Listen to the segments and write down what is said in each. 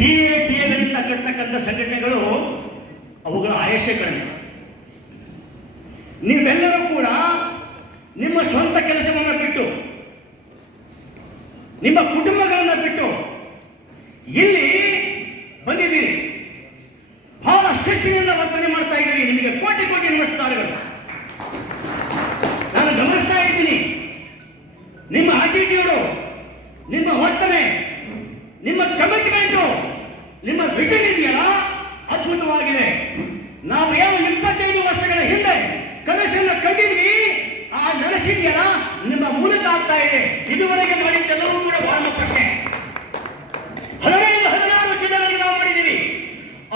ಡಿಎಗಳಿಂದ ಕಟ್ಟತಕ್ಕಂಥ ಸಂಘಟನೆಗಳು ಅವುಗಳ ಆಯಸ್ಸೇ ಕಡಿಮೆ. ನೀವೆಲ್ಲರೂ ಕೂಡ ನಿಮ್ಮ ಸ್ವಂತ ಕೆಲಸವನ್ನು ಬಿಟ್ಟು, ನಿಮ್ಮ ಕುಟುಂಬಗಳನ್ನು ಬಿಟ್ಟು ಇಲ್ಲಿ ಬಂದಿದ್ದೀರಿ. ಬಹಳ ಶಿಸ್ತಿನಿಂದ ವರ್ತನೆ ಮಾಡ್ತಾ ಇದ್ದೀರಿ. ನಿಮಗೆ ಕೋಟಿ ಕೋಟಿ ನಮಸ್ಕಾರಗಳು. ನಾನು ಗಮನಿಸ್ತಾ ಇದ್ದೀನಿ ನಿಮ್ಮ ಆಟಿಟ್ಯೂಡು, ನಿಮ್ಮ ವರ್ತನೆ, ನಿಮ್ಮ ಕಮಿಟ್ಮೆಂಟು, ನಿಮ್ಮ ವಿಷನ್ ಇದೆಯಲ್ಲ, ಅದ್ಭುತವಾಗಿದೆ. ನಾವು ಯಾವ 25 ವರ್ಷಗಳ ಹಿಂದೆ ಕನಸನ್ನು ಕಂಡಿದ್ವಿ, ಆ ನನಸಿದೆಯಲ್ಲ ನಿಮ್ಮ ಮೂಲಕ ಆಗ್ತಾ ಇದೆ. ಇದುವರೆಗೆ ಮಾಡಿದ್ದೆಲ್ಲವೂ ಕೂಡ ವಾರ್ಮ ಪ್ರಶ್ನೆ. 15-16 ಜಿಲ್ಲೆಗಳಿಗೆ ನಾವು ಮಾಡಿದ್ದೀವಿ.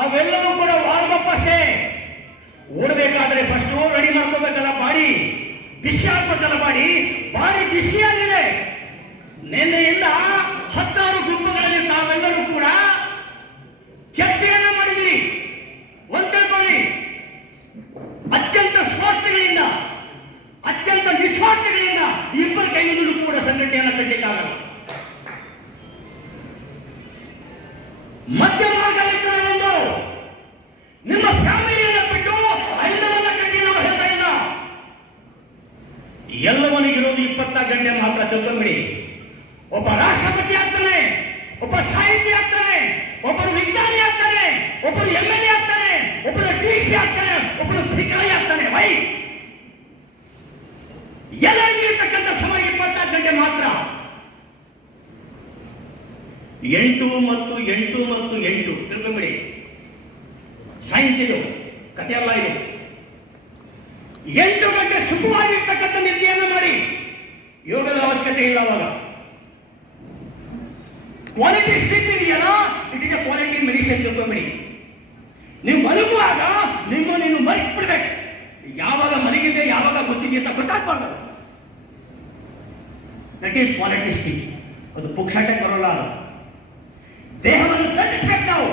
ಅವೆಲ್ಲವೂ ಕೂಡ ವಾರ್ಮ ಪ್ರಶ್ನೆ. ಓಡಬೇಕಾದ್ರೆ ಫಸ್ಟ್ ರೆಡಿ ಮಾಡ್ಕೋಬೇಕಲ್ಲ, ಬಾಡಿ ಬಿಸಿ ಆಗ್ಬೇಕಲ್ಲ, ಬಾಡಿ ಬಿಸಿಯಾಗಿದೆ. ನಿನ್ನೆಯಿಂದ 16 ಗುಂಪುಗಳಲ್ಲಿ ತಾವೆಲ್ಲರೂ ಕೂಡ ಚರ್ಚೆಯನ್ನ ಮಾಡಿದಿರಿ. ಒಂದು ತಿಳ್ಕೊಳ್ಳಿ, ಅತ್ಯಂತ ಸ್ವಾರ್ಥಗಳಿಂದ, ಅತ್ಯಂತ ನಿಸ್ವಾರ್ಥಗಳಿಂದ ಇಬ್ಬರ ಕೈಯಿಂದಲೂ ಕೂಡ ಸಂಘಟನೆಯನ್ನು ಕಟ್ಟಲಿಕ್ಕಾಗಲ್ಲ. ಮಧ್ಯ ಮಾರ್ಗ ಒಂದು ನಿಮ್ಮ ಫ್ಯಾಮಿಲಿಯನ್ನು ಬಿಟ್ಟು ಐದವನ್ನ ಕಟ್ಟಿ ನಾವು ಹೇಳ್ತಾ ಇಲ್ಲ. ಎಲ್ಲವನಿಗಿರೋದು 24 ಗಂಟೆ ಮಾತ್ರ. ತಿಳ್ಕೊಂಬಿಡಿ, ಒಬ್ಬ ರಾಷ್ಟ್ರಪತಿ ಆಗ್ತಾನೆ, ಒಬ್ಬ ಸಾಹಿತಿ ಆಗ್ತಾನೆ, ಒಬ್ಬರು ವಿಜ್ಞಾನಿ ಆಗ್ತಾನೆ, ಒಬ್ಬರು MLA ಆಗ್ತಾನೆ, ಒಬ್ಬರು DC ಆಗ್ತಾನೆ, ಒಬ್ಬರು ಭಿಕಾರಿ ಆಗ್ತಾನೆ. ವೈ ಎಲ್ಲರಿಗೂ ಇರ್ತಕ್ಕಂಥ ಸಮಯ 24 ಗಂಟೆ ಮಾತ್ರ. 8 ಮತ್ತು 8 ಮತ್ತು 8 ತಿಳ್ಕೊಂಬಿಡಿ. ಸೈನ್ಸ್ ಇದು, ಕಥೆ ಅಲ್ಲ ಇದು. 8 ಗಂಟೆ ಸುಖವಾಗಿರ್ತಕ್ಕಂಥ ನಿದ್ದೆಯನ್ನು ಮಾಡಿ. ಯೋಗದ ಅವಶ್ಯಕತೆ ಇಲ್ಲ. ಅವಾಗ ಕ್ವಾಲಿಟಿ ಸ್ಲೀಪ್ ಇದೆಯಲ್ಲ, it is a quality medicine. ತಿಳ್ಕೊಂಬಿಡಿ. ನೀವು ಮಲಗುವಾಗ ನೀನು ಮರೆಬಿಡ್ಬೇಕು. ಯಾವಾಗ ಮಲಗಿದೆ, ಯಾವಾಗ ಗೊತ್ತಿದೆ ಅಂತ ಗೊತ್ತಾಗ್ಬಾರ್ದು. That is quality sleep. ಅದು ಪುಕ್ಷಾಟಕ್ಕೆ ಬರೋಲ್ಲ. ಅದು ದೇಹವನ್ನು ದಂಡಿಸ್ಬೇಕು ನಾವು.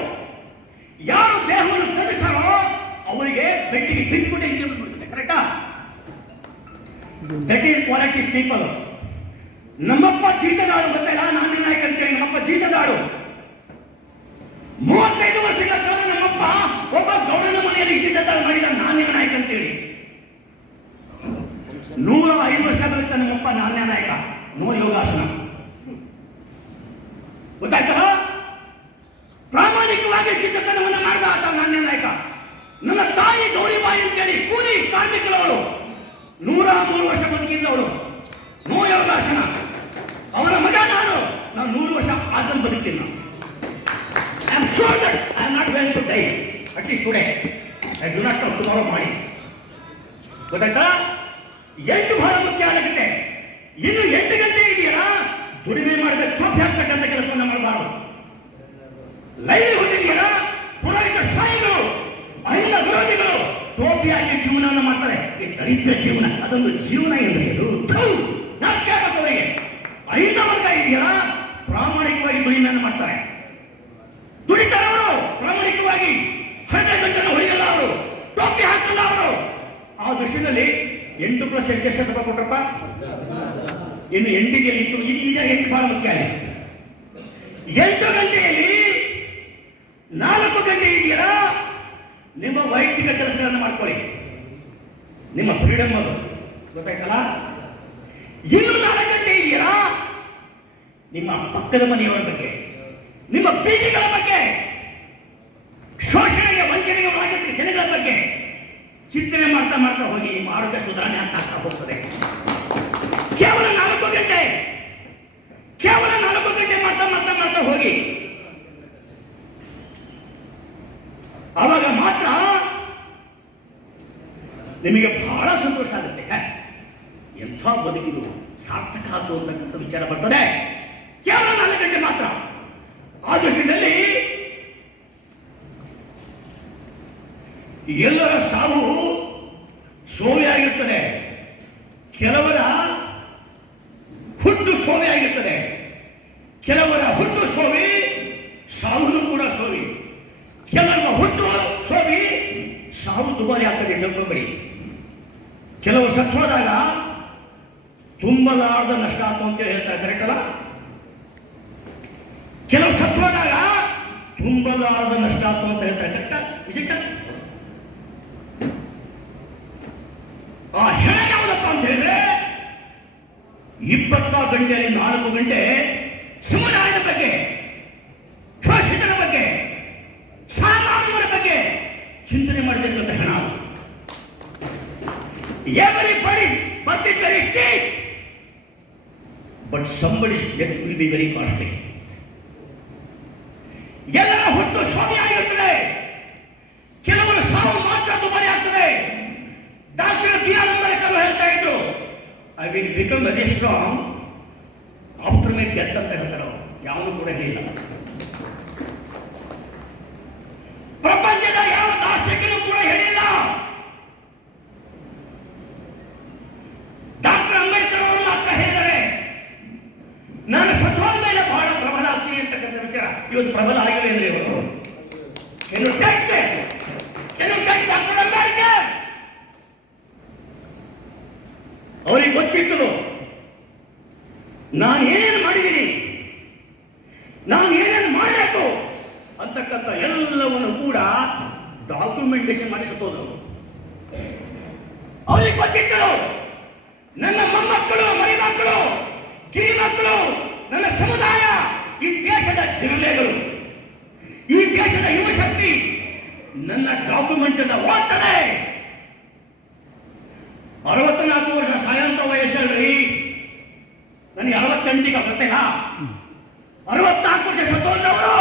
ಯಾರು ದೇಹವನ್ನು ದಂಡಿಸ್ತಾರೋ ಅವರಿಗೆ ಬೆಟ್ಟಿಗೆ ಬಿದ್ದುಬಿಟ್ಟು ಹಿಂಗೆ ಬಂದ್ಬಿಡ್ತದೆ. ಕರೆಕ್ಟಾ? That is quality sleep. ಅದು ನಮ್ಮಪ್ಪ ಜೀತದಾಳು ಗೊತ್ತಿಲ್ಲ, ನಾಣ್ಯ ನಾಯಕ ಅಂತೇಳಿ. ನಮ್ಮಪ್ಪ ಜೀತದಾಳು. 35 ವರ್ಷಗಳ ಕಾಲ ನಮ್ಮಪ್ಪ ಒಬ್ಬ ಗೌಡನ ಮನೆಯಲ್ಲಿ ಜೀತದಾಳು ಮಾಡಿದ ನಾಣ್ಯ ನಾಯಕ ಅಂತೇಳಿ. 105 ವರ್ಷ ಬರುತ್ತೆ ನಮ್ಮಪ್ಪ ನಾಣ್ಯ ನಾಯಕ. ನೋ ಯೋಗಾಸನ. ಗೊತ್ತಾಯ್ತಲ್ಲ? ಪ್ರಾಮಾಣಿಕವಾಗಿ ಚಿತ್ರತನವನ್ನು ಮಾಡಿದ ಆತ ನಾಣ್ಯ ನಾಯಕ. ನನ್ನ ತಾಯಿ ಗೌರಿಬಾಯಿ ಅಂತೇಳಿ ಕೂಲಿ ಕಾರ್ಮಿಕಳವಳು, 103 ವರ್ಷ ಬದುಕಿದ್ದವಳು. ನೋ ಯೋಗಾಸನ. ಅವರ ಮಗ ನಾನು 100 ವರ್ಷ ಆದನ್ನು ಬದುಕ್ತೀನಿ. I am sure that I am not going to die, at least today. I do not know tomorrow ಮಾಡಿ. ಗೊತ್ತಾಯ್ತಾ? 8 ಬಹಳ ಮುಖ್ಯ ಆಗುತ್ತೆ. ಇನ್ನು 8 ಗಂಟೆ ಇದೆಯಲ್ಲ, ದುಡಿಮೆ ಮಾಡಬೇಕು, ಟೋಪಿ ಹಾಕ್ತಕ್ಕಂಥ ಕೆಲಸವನ್ನು ಮಾಡಬಾರ್ದು. ಲೈವ್ಲಿಹುಡ್ ಇದೆಯಲ್ಲ, ಪುರೋಹಿತ ಶಾಹಿಗಳು, ಅಹಿಂದ ವಿರೋಧಿಗಳು ಟೋಪಿ ಹಾಕಿ ಜೀವನವನ್ನು ಮಾಡ್ತಾರೆ. ಈ ದರಿದ್ರ ಜೀವನ, ಅದೊಂದು ಜೀವನ ಎಂದ್ರೆ ಇದು ನಾಚಿಕೆ ಅವರಿಗೆ. ಅಹಿಂದ ವರ್ಗ ಇದೆಯಲ್ಲ, ಪ್ರಾಮಾಣಿಕವಾಗಿ ದುಡಿಮೆಯನ್ನು ಮಾಡ್ತಾರೆ. ದುಡಿತಾರೆ ಅವರು ಪ್ರಾಮಾಣಿಕವಾಗಿ. ಹಣದ ಗಂಟನ್ನು ಹೊಡೆಯಲ್ಲ ಅವರು, ಟೋಪಿ ಹಾಕಲ್ಲ ಅವರು. ಆ ದೃಷ್ಟಿಯಲ್ಲಿ 8+8 ಎಷ್ಟು ರೂಪಾಯಿ ಕೊಟ್ರಪ್ಪ? ಇನ್ನು 8ಗೆ ಇತ್ತು. ಈಗ 8 ಬಹಳ ಮುಖ್ಯ. 8 ಗಂಟೆಯಲ್ಲಿ 4 ಗಂಟೆ ಇದೆಯಲ್ಲ, ನಿಮ್ಮ ವೈಯಕ್ತಿಕ ಕೆಲಸಗಳನ್ನು ಮಾಡ್ಕೊಳ್ಳಿ. ನಿಮ್ಮ ಫ್ರೀಡಮ್ ಅದು. ಗೊತ್ತಾಯ್ತಲ್ಲ? ಇನ್ನು 4 ಗಂಟೆ ಇದೆಯಲ್ಲ, ನಿಮ್ಮ ಪಕ್ಕದ ಮನೆಯವರ ಬಗ್ಗೆ, ನಿಮ್ಮ ಬೀದಿಗಳ ಬಗ್ಗೆ, ಶೋಷಣೆಗೆ ವಂಚನೆಗೆ ಒಳಗಿರುವ ಜನಗಳ ಬಗ್ಗೆ ಚಿಂತನೆ ಮಾಡ್ತಾ ಮಾಡ್ತಾ ಹೋಗಿ ನಿಮ್ಮ ಆರೋಗ್ಯ ಸುಧಾರಣೆ ಆಗ್ತಾ ಹೋಗ್ತದೆ. ಕೇವಲ 4 ಗಂಟೆ, ಕೇವಲ 4 ಗಂಟೆ ಮಾಡ್ತಾ ಮಾಡ್ತಾ ಮಾಡ್ತಾ ಹೋಗಿ. ಆವಾಗ ಮಾತ್ರ ನಿಮಗೆ ಬಹಳ ಸಂತೋಷ ಆಗುತ್ತೆ. ಎಂಥ ಬದುಕಿದು ಸಾರ್ಥಕ ಆಯ್ತು ಅಂತಕ್ಕಂಥ ವಿಚಾರ ಬರ್ತದೆ. ಕೇವಲ 4 ಗಂಟೆ ಮಾತ್ರ. ಆ ದೃಷ್ಟಿಯಲ್ಲಿ ಎಲ್ಲರ ಸಾವು ಸೋವೆ ಆಗಿರ್ತದೆ, ಕೆಲವರ ಹುಟ್ಟು ಸೋವೆ ಆಗಿರ್ತದೆ, ಕೆಲವರ ಹುಟ್ಟು ಸೋವಿ, ಸಾವು ಕೂಡ ಸೋವಿ. ಕೆಲವರ ಹುಟ್ಟು ಸೋವಿ, ಸಾವು ದುಬಾರಿ ಆಗ್ತದೆ. ತಿಳ್ಕೊಂಬಿಡಿ. ಕೆಲವು ಸತ್ವದಾಗ ತುಂಬಲಾರ್ದ ನಷ್ಟ ಆಯ್ತು ಅಂತ ಹೇಳ್ತಾರೆ. ಕರೆಕ್ಟ್ ಅಲ್ಲ? ಕೆಲವು ಸತ್ವದಾಗ ತುಂಬಲಾರದ ನಷ್ಟ ಆಯ್ತು ಅಂತ ಹೇಳ್ತಾರೆ. ಕರೆಕ್ಟಾ? ವಿಸಿಟ್ ಆ ಹೆಣ ಯಾವುದಪ್ಪ ಅಂತ ಹೇಳಿದ್ರೆ 24 ಗಂಟೆಯಲ್ಲಿ 4 ಗಂಟೆ ಸಮುದಾಯದ ಬಗ್ಗೆ, ಶೋಷಿತರ ಬಗ್ಗೆ, ಸಾಮಾನ್ಯರ ಬಗ್ಗೆ ಚಿಂತನೆ ಮಾಡಬೇಕು ಅಂತ ಹೆಣ. Everybody birth is very cheap, but somebody's death will be very costly. ಎಲ್ಲರ ಹುಟ್ಟು ಸ್ವಾಮಿ ಆಗಿರುತ್ತದೆ, ಕೆಲವರು ಸಾವು ಮಾತ್ರ ದುಬಾರಿ ಆಗ್ತದೆ. ಡಾಕ್ಟರ್ ಬಿ ಆರ್ ಅಂಬೇಡ್ಕರ್ ಹೇಳ್ತಾ ಇದ್ರು, I will become very strong after my death ಅಂತ ಹೇಳ್ತಾರೆ. ಯಾವನು ಕೂಡ ಹೇಳಿಲ್ಲ. ಪ್ರಪಂಚದ ಯಾವ ದಾರ್ಶನಿಕನು ಕೂಡ ಹೇಳಿಲ್ಲ. ಡಾಕ್ಟರ್ ಅಂಬೇಡ್ಕರ್ ಅವರು ಮಾತ್ರ ಹೇಳಿದ್ದಾರೆ, ನಾನು ಸತ್ವಾದ ಮೇಲೆ ಬಹಳ ಪ್ರಬಲ ಆಗ್ತೀನಿ ಅಂತಕ್ಕಂಥ ವಿಚಾರ. ಇವತ್ತು ಪ್ರಬಲ ಆಗಿವೆ ಅಂದ್ರೆ ಇವರು ಡಾಕ್ಟರ್ ಅಂಬೇಡ್ಕರ್ ಅವರಿಗೆ ಗೊತ್ತಿತ್ತು ನಾನು ಏನೇನು ಮಾಡಿದ್ದೀನಿ, ನಾನು ಏನೇನು ಮಾಡಬೇಕು ಅಂತಕ್ಕಂಥ ಎಲ್ಲವನ್ನು ಕೂಡ ಡಾಕ್ಯುಮೆಂಟೇಶನ್ ಮಾಡಿ ಸತ್ತೋದ್ರು. ಅವರಿಗೆ ಗೊತ್ತಿತ್ತು ನನ್ನ ಮೊಮ್ಮಕ್ಕಳು, ಮರಿಮಕ್ಕಳು, ಕಿರಿಮಕ್ಕಳು, ನನ್ನ ಸಮುದಾಯ ಈ ದೇಶದ ಜಿರಳೆಗಳು, ಈ ದೇಶದ ಯುವ ಶಕ್ತಿ ನನ್ನ ಡಾಕ್ಯುಮೆಂಟ್ ಅನ್ನು ಓದ್ತದೆ. 64 ವರ್ಷ ಸಾಯಂತ ವಯಸ್ಸಲ್ರಿ, ನನಗೆ 68 ಗೊತ್ತಿಲ್ಲ. 64 ವರ್ಷ ಸತ್ತೋದ್ರವರು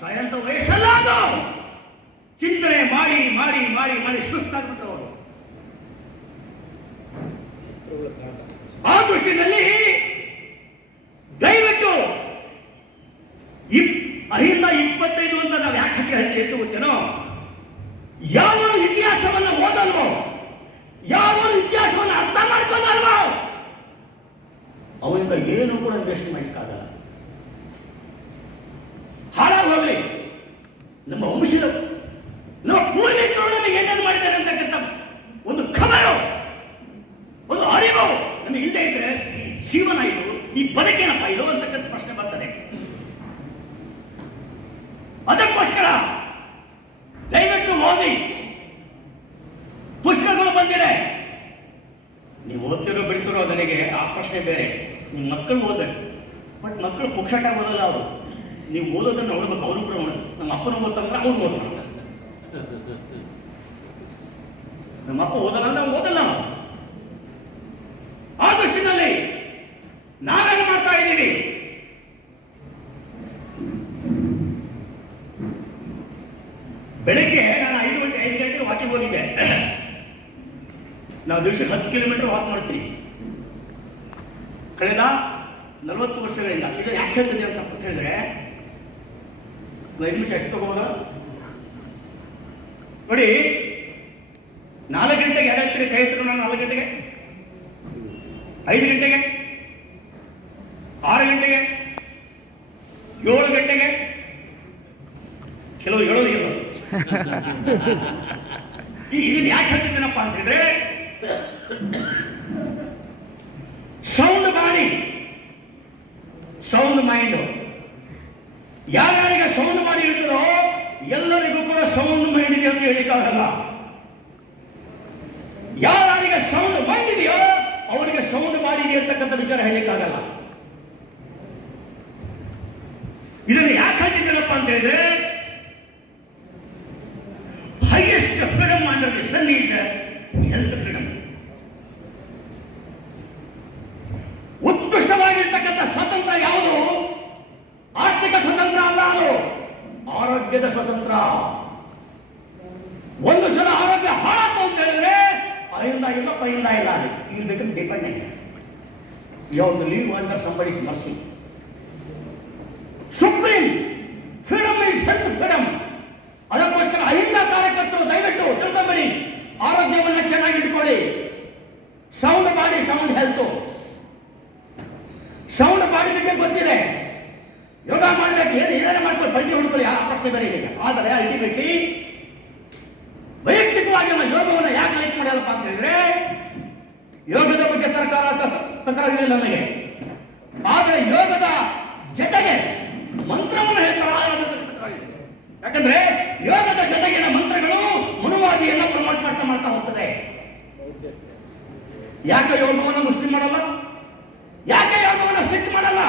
ಸಾಯಂತ ವಯಸ್ಸಲ್ಲ. ಅದು ಚಿಂತನೆ ಮಾಡಿ ಮಾಡಿ ಮಾಡಿ ಮಾಡಿ ಸುಸ್ತಾಗ್ಬಿಟ್ರು ಅವರು. ಆ ದೃಷ್ಟಿಯಲ್ಲಿ ದಯವಿಟ್ಟು 25 ಅಂತ ನಾವು ಯಾಕೆ ಹೇಳ್ತೀವಿ ಗೊತ್ತೇನೋ, ಯಾವನು ಇತಿಹಾಸವನ್ನು ಓದಲ್ವೋ, ಯಾವನು ಇತಿಹಾಸವನ್ನು ಅರ್ಥ ಮಾಡ್ಕೋದಲ್ವೋ, ಅವನಿಂದ ಏನು ಕೂಡ ಇನ್ವೆಸ್ಟ್ ಮಾಡಲಿಕ್ಕಾಗಲ್ಲ. ಹಾಳಾಗಿ ಹೋಗ್ಲಿ, ನಮ್ಮ ವಂಶದ ನಮ್ಮ ಪೂರ್ವಿಕರು ನಮಗೆ ಏನೇನು ಮಾಡಿದ್ದಾರೆ ಅಂತಕ್ಕಂಥ ಒಂದು ಖಬರು, ಒಂದು ಅರಿವು ನಮಗೆ ಇಲ್ಲದೆ ಇದ್ರೆ ಈ ಜೀವನ ಇದು, ಈ ಬದುಕೇನಪ್ಪ ಇದು ಅಂತಕ್ಕಂಥ ಪ್ರಶ್ನೆ ಬರ್ತದೆ. ಅದಕ್ಕೋಸ್ಕರ ದಯವಿಟ್ಟು ಓದಿ. ಪುಸ್ತಕಗಳು ಬಂದಿದೆ, ನೀವು ಓದ್ತಿರೋ ಬಿಡ್ತಿರೋ ಅದನಿಗೆ ಆ ಪ್ರಶ್ನೆ ಬೇರೆ. ನಿಮ್ಮ ಮಕ್ಕಳು ಓದಬೇಕು, ಬಟ್ ಮಕ್ಕಳು ಪುಕ್ಷಟಾಗಿ ಓದಲ್ಲ. ಅವರು ನೀವು ಓದೋದನ್ನು ನೋಡ್ಬೇಕು, ಅವರು ಕೂಡ ನೋಡ್ಬೇಕು. ನಮ್ಮ ಅಪ್ಪನ ಓದ್ತಂದ್ರೆ ಅವ್ರು ಓದ್ತಾರೆ, ನಮ್ಮ ಅಪ್ಪ ಓದಲ್ಲ ಅಂದ್ರೆ ಅವ್ನು ಓದಲ್ಲ. ಆ ದೃಷ್ಟಿನಲ್ಲಿ ನಾವೇನು ಮಾಡ್ತಾ ಇದ್ದೀವಿ, ಬೆಳಗ್ಗೆ ನಾನು 5 ಗಂಟೆಗೆ ವಾಕಿಂಗ್ ಹೋಗಿದ್ದೆ. ನಾವು ದಿವಸಕ್ಕೆ 10 ಕಿಲೋಮೀಟರ್ ವಾಕ್ ಮಾಡ್ತೀನಿ ಕಳೆದ 40 ವರ್ಷಗಳಿಂದ. ಇದನ್ನು ಯಾಕೆ ಹೇಳ್ತೀನಿ ಅಂತ ಹೇಳಿದ್ರೆ, 5 ನಿಮಿಷ ಎಷ್ಟು ತಗೋಬೋದ ನೋಡಿ. 4 ಗಂಟೆಗೆ ಯಾರಾಗ್ತೀರಿ ಕೈ ಎತ್ತರ? ನಾನು 4 ಗಂಟೆಗೆ, 5 ಗಂಟೆಗೆ, 6 ಗಂಟೆಗೆ, 7 ಗಂಟೆಗೆ, ಕೆಲವು ಹೇಳೋದು ಇದನ್ನ ಯಾಕೆ ಹೇಳ್ತಿದ್ದೇನಪ್ಪ ಅಂತ ಹೇಳಿದ್ರೆ, ಸೌಂಡ್ ಬಾಡಿ, ಸೌಂಡ್ ಮೈಂಡ್. ಯಾರ್ಯಾರಿಗೆ ಸೌಂಡ್ ಬಾಡಿ ಇರ್ತದೋ ಎಲ್ಲರಿಗೂ ಕೂಡ ಸೌಂಡ್ ಮೈಂಡ್ ಇದೆ ಅಂತ ಹೇಳಿಕ್ಕಾಗಲ್ಲ. ಯಾರಿಗೆ ಸೌಂಡ್ ಮೈಂಡ್ ಇದೆಯೋ ಅವರಿಗೆ ಸೌಂಡ್ ಬಾಡಿ ಇದೆ ಅಂತಕ್ಕಂಥ ವಿಚಾರ ಹೇಳಿಕ್ಕಾಗಲ್ಲ. ಇದನ್ನು ಯಾಕೆ ಹೇಳ್ತಿದ್ದೇನಪ್ಪ ಅಂತ ಹೇಳಿದ್ರೆ, highest freedom under the sun is health freedom. ಉತ್ಕೃಷ್ಟವಾಗಿರ್ತಕ್ಕಂಥ ಸ್ವಾತಂತ್ರ್ಯ ಯಾವುದು? ಆರ್ಥಿಕ ಸ್ವತಂತ್ರ ಅಲ್ಲ, ಅದು ಆರೋಗ್ಯದ ಸ್ವತಂತ್ರ. ಒಂದು ಸಲ ಆರೋಗ್ಯ ಹಾಳಾತು ಅಂತ ಹೇಳಿದ್ರೆ ಅಹಿಂದ ಇಲ್ಲ ಪಹಿಂದ ಇಲ್ಲ, you will become dependent. You have to live under somebody's mercy. Supreme freedom is health freedom. ಅದಕ್ಕೋಸ್ಕರ ಅಹಿಂದ ಕಾರ್ಯಕರ್ತರು ದಯವಿಟ್ಟು ತಿಳ್ಕೊಂಬೇಡಿ, ಆರೋಗ್ಯವನ್ನು ಚೆನ್ನಾಗಿ ಇಟ್ಕೊಳ್ಳಿ. Sound body, sound health. Sound body ಬಗ್ಗೆ ಗೊತ್ತಿದೆ, ಯೋಗ ಮಾಡಬೇಕು, ಏನಾರ ಮಾಡ್ಕೊಳ್ಳಿ, ಪಂಚೆ ಹುಡ್ಕೊಳ್ಳಿ, ಆ ಪ್ರಶ್ನೆ ಬೇರೆ ಇದೆ. ಆದರೆ ಅಲ್ಟಿಮೇಟ್ಲಿ ವೈಯಕ್ತಿಕವಾಗಿ ನಮ್ಮ ಯೋಗವನ್ನು ಯಾಕೆ ಲೈಕ್ ಮಾಡಲ್ಲಪ್ಪ ಅಂತ ಹೇಳಿದ್ರೆ, ಯೋಗದ ಬಗ್ಗೆ ತಕರಾರಿಲ್ಲ ನನಗೆ. ಆದರೆ ಯೋಗದ ಜೊತೆಗೆ ಮಂತ್ರವನ್ನು ಹೇಳ್ತಾರ, ಅದರ ಬಗ್ಗೆ ತಕರಾರಿದೆ. ಯಾಕೆ ಯೋಗವನ್ನು ಮುಸ್ಲಿಂ ಮಾಡಲ್ಲ? ಯಾಕೆ ಯೋಗವನ್ನು ಸಿಖ್ ಮಾಡಲ್ಲ?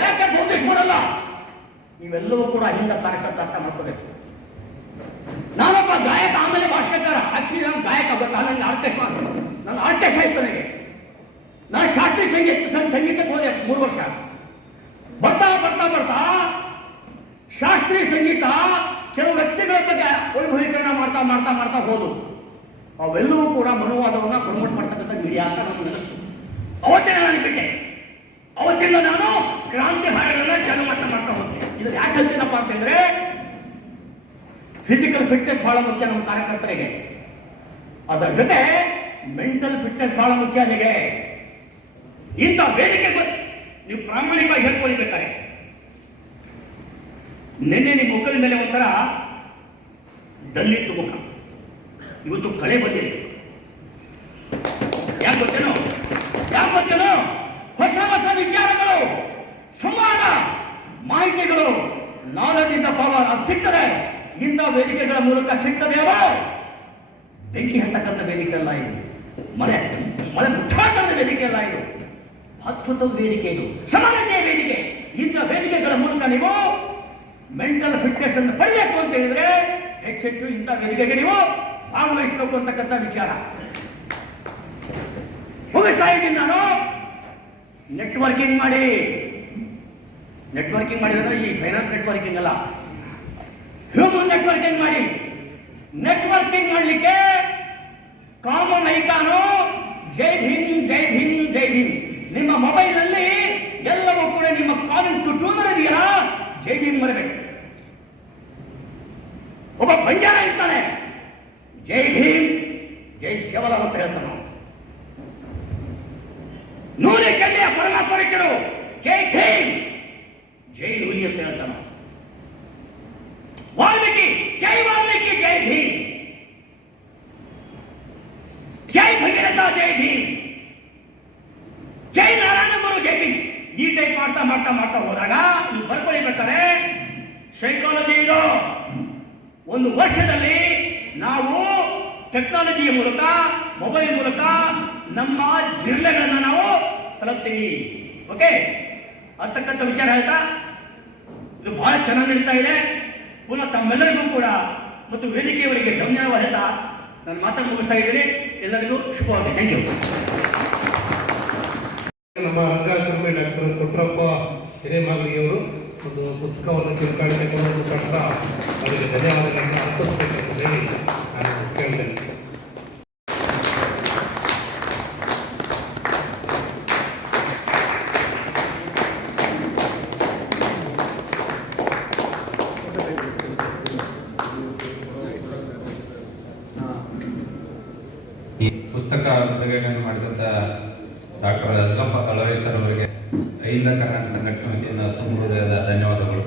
ಯಾಕೆ ಬೌದ್ಧಿಸ್ಟ್ ಮಾಡಲ್ಲ? ಇವೆಲ್ಲವೂ ಕೂಡ ಹಿಂದ ಕಾರ್ಯಕರ್ತ ಅರ್ಥ ಮಾಡ್ಕೋಬೇಕು. ನಾನೊಬ್ಬ ಗಾಯಕ, ಆಮೇಲೆ ಭಾಷಣಕಾರ. ಆಕ್ಚುಲಿ ನಾನು ಗಾಯಕ ಗೊತ್ತಾ, ನನಗೆ ಆರ್ಕೆಸ್ಟ್ರಾ, ನನ್ನ ಆರ್ಕೆಸ್ಟ್ರಾ ಇತ್ತು. ನಾನು ಶಾಸ್ತ್ರೀಯ ಸಂಗೀತಕ್ಕೆ ಹೋದೆ 3 ವರ್ಷ. ಬರ್ತಾ ಬರ್ತಾ ಬರ್ತಾ ಶಾಸ್ತ್ರೀಯ ಸಂಗೀತ ಕೆಲವು ವ್ಯಕ್ತಿಗಳ ಬಗ್ಗೆ ವೈಭವೀಕರಣ ಮಾಡ್ತಾ ಮಾಡ್ತಾ ಮಾಡ್ತಾ ಹೋದು. ಅವೆಲ್ಲವೂ ಕೂಡ ಮನುವಾದವನ್ನ ಪ್ರಮೋಟ್ ಮಾಡ್ತಕ್ಕಂಥ ಮೀಡಿಯಾ ಅಂತ ನಮ್ಗೆ ಅನಿಸ್ತು. ಅವತ್ತಿನ ನಾನು ಬಿಟ್ಟೆ. ಅವತ್ತಿಂದ ನಾನು ಕ್ರಾಂತಿ ಹಾಡುಗಳನ್ನ ಚಾಲು ಮಾಡ್ತಾ ಹೋದೆ. ಇದು ಯಾಕೆ ಹೇಳ್ತೀನಪ್ಪ ಅಂತ ಹೇಳಿದ್ರೆ, ಫಿಸಿಕಲ್ ಫಿಟ್ನೆಸ್ ಬಹಳ ಮುಖ್ಯ ನಮ್ಮ ಕಾರ್ಯಕರ್ತರಿಗೆ. ಅದರ ಜೊತೆ ಮೆಂಟಲ್ ಫಿಟ್ನೆಸ್ ಬಹಳ ಮುಖ್ಯ. ಅಲ್ಲಿಗೆ ಇಂಥ ವೇದಿಕೆ ನೀವು ಪ್ರಾಮಾಣಿಕವಾಗಿ ಹೇಳ್ಕೊಳ್ಬೇಕಾರೆ, ನಿನ್ನೆ ನಿಮ್ಮ ಮುಖದ ಮೇಲೆ ಒಂಥರ ಡಲ್ಲಿತ್ತು ಮುಖ, ಇವತ್ತು ಕಳೆ ಬಂದಿದೆ. ಯಾಕೆ ಗೊತ್ತೇನೋ? ಹೊಸ ಹೊಸ ವಿಚಾರಗಳು, ಸಂವಾದ, ಮಾಹಿತಿಗಳು, ನಾಲೆಜ್ ಇಂದ ಪವರ್ ಅದು ಸಿಗ್ತದೆ. ಇಂಥ ವೇದಿಕೆಗಳ ಮೂಲಕ ಸಿಗ್ತದೆ. ಅದು ಬೆಂಕಿ ಹತ್ತಕ್ಕಂಥ ವೇದಿಕೆ ಅಲ್ಲ ಇದು, ಮಳೆ ಮುಟ್ಟಾಟದ ವೇದಿಕೆ ಅಲ್ಲ ಇದು, ಅದ್ಭುತದ ವೇದಿಕೆ ಇದು, ಸಮಾನತೆಯ ವೇದಿಕೆ. ಇಂಥ ವೇದಿಕೆಗಳ ಮೂಲಕ ನೀವು ಮೆಂಟಲ್ ಫಿಟ್ನೆಸ್ ಅನ್ನು ಪಡೆಯಬೇಕು ಅಂತ ಹೇಳಿದ್ರೆ ಹೆಚ್ಚೆಚ್ಚು ಇಂಥ ವೇದಿಕೆಗೆ ನೀವು ಭಾಗವಹಿಸಬೇಕು ಅಂತಕ್ಕಂಥ ವಿಚಾರ. ಮುಗಿಸ್ತಾ ಇದ್ದೀನಿ ನಾನು. ನೆಟ್ವರ್ಕಿಂಗ್ ಮಾಡಿ. ನೆಟ್ವರ್ಕಿಂಗ್ ಮಾಡಿದ್ರೆ ಈ ಫೈನಾನ್ಸ್ ನೆಟ್ವರ್ಕಿಂಗ್ ಅಲ್ಲ, ಹ್ಯೂಮನ್ ನೆಟ್ವರ್ಕಿಂಗ್ ಮಾಡಿ. ನೆಟ್ವರ್ಕಿಂಗ್ ಮಾಡಲಿಕ್ಕೆ ಕಾಮನ್ ಐಕಾನು ಜೈ ಭೀಮ್ ಜೈ ಭೀಮ್ ಜೈ ಭೀಮ್. ನಿಮ್ಮ ಮೊಬೈಲ್ನಲ್ಲಿ ಎಲ್ಲವೂ ಕೂಡ ನಿಮ್ಮ ಕಾಲಿಂಗ್ ಟು ಟ್ಯೂನರ್ ಇದೆಯಲ್ಲ, ಜೈ ಭೀಮ್ ಬರಬೇಕು. ಒಬ್ಬ ಬಂಜಾರ ಇರ್ತಾನೆ, ಜೈ ಭೀಮ್ ಜೈ ಶಿವಲ ಅಂತ ಹೇಳ್ತಾನೆ. ನೂಲಿ ಚಂದ್ರಿಯ ಕೊರಮ ಕೊರಚರು ಜೈ ಭೀಮ್ ಜೈ ನೂಲಿ ಅಂತ ಹೇಳ್ತಾನೆ. ವಾಲ್ಮೀಕಿ ಜೈ ವಾಲ್ಮೀಕಿ ಜೈ ಭೀಮ್, ಜೈ ಭಗೀರಥ ಜೈ ಭೀಮ್, ಜೈ ನಾರಾಯಣ ಗುರು ಜೈ ಭೀಮ್. ಈ ಟೈಪ್ ಮಾಡ್ತಾ ಮಾಡ್ತಾ ಮಾಡ್ತಾ ಹೋದಾಗ ನೀವು ಬರ್ಕೊಳ್ಬೇಕಾರೆ ಸೈಕಾಲಜಿ ಇದು. 1 ವರ್ಷದಲ್ಲಿ ನಾವು ಟೆಕ್ನಾಲಜಿಯ ಮೂಲಕ, ಮೊಬೈಲ್ ಮೂಲಕ ನಮ್ಮ ಜಿಲ್ಲೆಗಳನ್ನು ನಾವು ತಲುಪ್ತೀವಿ. ಓಕೆ, ಅಂತಕ್ಕಂಥ ವಿಚಾರ ಹೇಳ್ತಾ ಇದು ಬಹಳ ಚೆನ್ನಾಗಿ ನಡೀತಾ ಇದೆ. ಪುನಃ ತಮ್ಮೆಲ್ಲರಿಗೂ ಕೂಡ ಮತ್ತು ವೇದಿಕೆಯವರಿಗೆ ಧನ್ಯವಾದ ಹೇಳ್ತಾ ನಾನು ಮಾತನ್ನು ಮುಗಿಸ್ತಾ ಇದ್ದೀನಿ. ಎಲ್ಲರಿಗೂ ಶುಭವಾಗಲಿ. Thank you. ನಮ್ಮ ರಂಗಕರ್ಮಿ ಡಾಕ್ಟರ್ ಕೊಟ್ರಪ್ಪ ಹಿರೇಮಾಗಲಿಯವರು ಒಂದು ಪುಸ್ತಕವನ್ನು ತಿಳ್ಕೊಳ್ಳಿಕ್ಕೆ ಒಂದು ಪ್ರಕಾರ ಅವರಿಗೆ ಧನ್ಯವಾದಗಳನ್ನು ಅರ್ಪಿಸಬೇಕೆಂದು ಹೇಳಿ ನಾನು ಕೇಳ್ತೇನೆ. ಈ ಪುಸ್ತಕ ಬಿಡುಗಡೆಯನ್ನು ಮಾಡಿದಂಥ ಡಾಕ್ಟರ್ ಅಜ್ಲಪ್ಪ ತಳವಾಯಿ ಸರ್ ಅವರಿಗೆ ಅಹಿಂದ ಕರ್ನಾಟಕ ಸಂಘಟನೆ ವತಿಯಿಂದ ತುಂಬ ಹೃದಯದ ಧನ್ಯವಾದಗಳು.